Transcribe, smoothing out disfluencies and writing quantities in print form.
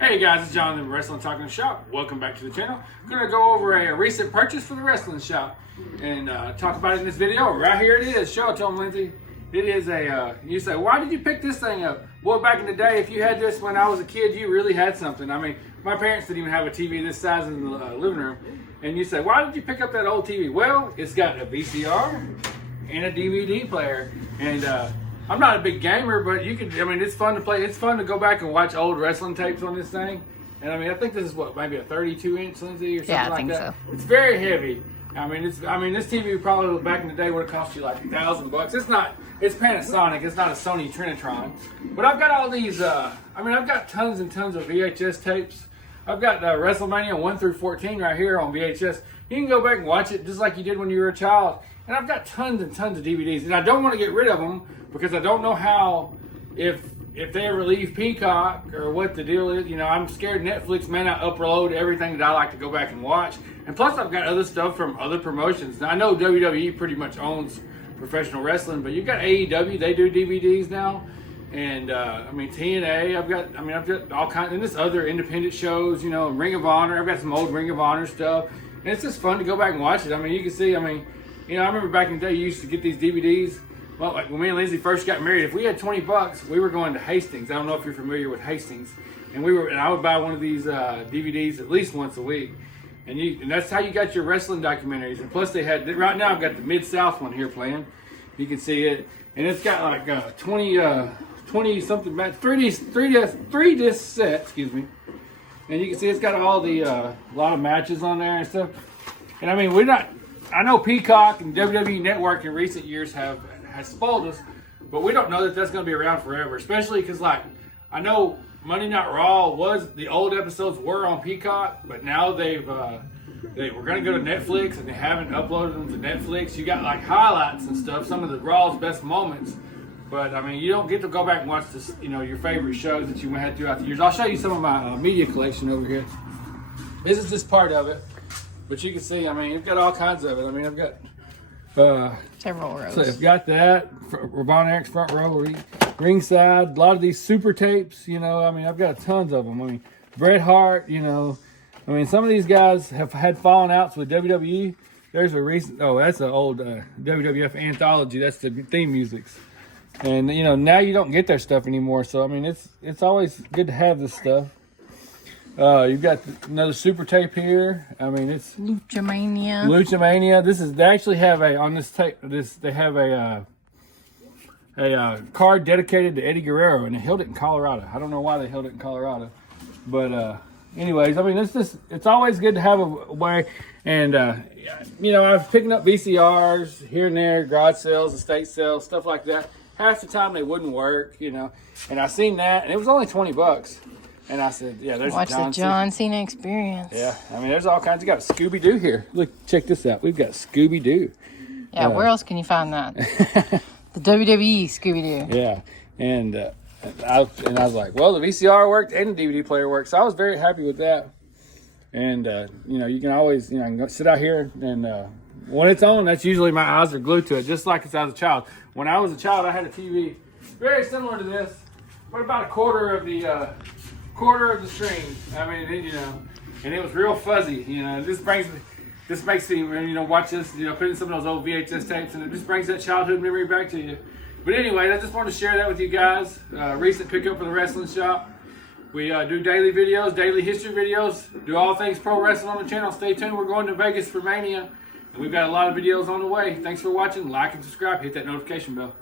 Hey guys, it's John from Wrestling Talking Shop. Welcome back to the channel. I'm going to go over a recent purchase for the Wrestling Shop and talk about it in this video. Right here it is. Show it to them, Lindsay. It is a, you say, why did you pick this thing up? Well, back in the day, if you had this when I was a kid, you really had something. I mean, my parents didn't even have a TV this size in the living room. And you say, why did you pick up that old TV? Well, it's got a VCR and a DVD player. And I'm not a big gamer, but you could, I mean, it's fun to play. It's fun to go back and watch old wrestling tapes on this thing. And I mean, I think this is what, maybe a 32-inch, Lindsay, or something like that? Yeah, I think so. It's very heavy. I mean, this TV probably back in the day would have cost you like $1,000. It's not, it's Panasonic. It's not a Sony Trinitron. But I've got all these, I've got tons and tons of VHS tapes. I've got WrestleMania 1 through 14 right here on VHS. You can go back and watch it just like you did when you were a child. And I've got tons and tons of DVDs. And I don't want to get rid of them because I don't know how, if they ever leave Peacock or what the deal is. You know, I'm scared Netflix may not upload everything that I like to go back and watch. And plus I've got other stuff from other promotions. Now I know WWE pretty much owns professional wrestling, but you've got AEW, they do DVDs now. And TNA, I've got all kinds, and this other independent shows, you know, Ring of Honor. I've got some old Ring of Honor stuff. And it's just fun to go back and watch it. I mean, you can see, I remember back in the day you used to get these DVDs. Well, like when me and Lindsay first got married, if we had $20, we were going to Hastings. I don't know if you're familiar with Hastings. And I would buy one of these DVDs at least once a week. And that's how you got your wrestling documentaries. And plus they had, right now I've got the Mid-South one here playing. You can see it. And it's got like 20 something back, three disc set, excuse me. And you can see it's got all the, a lot of matches on there and stuff. And I mean, I know Peacock and WWE Network in recent years has spoiled us, but we don't know that that's going to be around forever, especially because, like, I know Monday Night Raw the old episodes were on Peacock, but now they were going to go to Netflix, and they haven't uploaded them to Netflix. You got, like, highlights and stuff, some of the Raw's best moments, but, I mean, you don't get to go back and watch this, you know, your favorite shows that you had throughout the years. I'll show you some of my media collection over here. This is just part of it, but you can see, I mean, you've got all kinds of it. I mean, I've got several rows. So I've got that, Ron Eric's front row, ringside, a lot of these super tapes, you know, I mean, I've got tons of them. I mean, Bret Hart, you know, I mean, some of these guys have had falling outs with WWE. There's a recent, that's an old WWF anthology. That's the theme musics. And, you know, now you don't get their stuff anymore. So, I mean, it's always good to have this stuff. You've got another super tape here. I mean, it's Lucha-mania. They actually have on this tape, they have a card dedicated to Eddie Guerrero, and they held it in Colorado. I don't know why they held it in Colorado. But anyways, I mean, it's always good to have a way. And, you know, I was picking up VCRs here and there, garage sales, estate sales, stuff like that. Half the time they wouldn't work, you know. And I seen that, and it was only $20. And I said, yeah, there's Watch the John Cena experience. Yeah, I mean, there's all kinds. You got a Scooby-Doo here. Look, check this out. We've got Scooby-Doo. Yeah, where else can you find that? The WWE Scooby-Doo. Yeah, and I was like, well, the VCR worked and the DVD player worked, so I was very happy with that. And, you know, you can always, you know, I can go sit out here, and when it's on, that's usually my eyes are glued to it, just like as I was a child. When I was a child, I had a TV very similar to this, but about a quarter of the screen. I mean, you know, and it was real fuzzy. You know, this makes me, you know, watch this, you know, put in some of those old VHS tapes, and it just brings that childhood memory back to you. But anyway, I just wanted to share that with you guys. Recent pickup for the Wrestling Shop. We do daily videos, daily history videos, do all things pro wrestling on the channel. Stay tuned. We're going to Vegas for Mania, and we've got a lot of videos on the way. Thanks for watching. Like and subscribe. Hit that notification bell.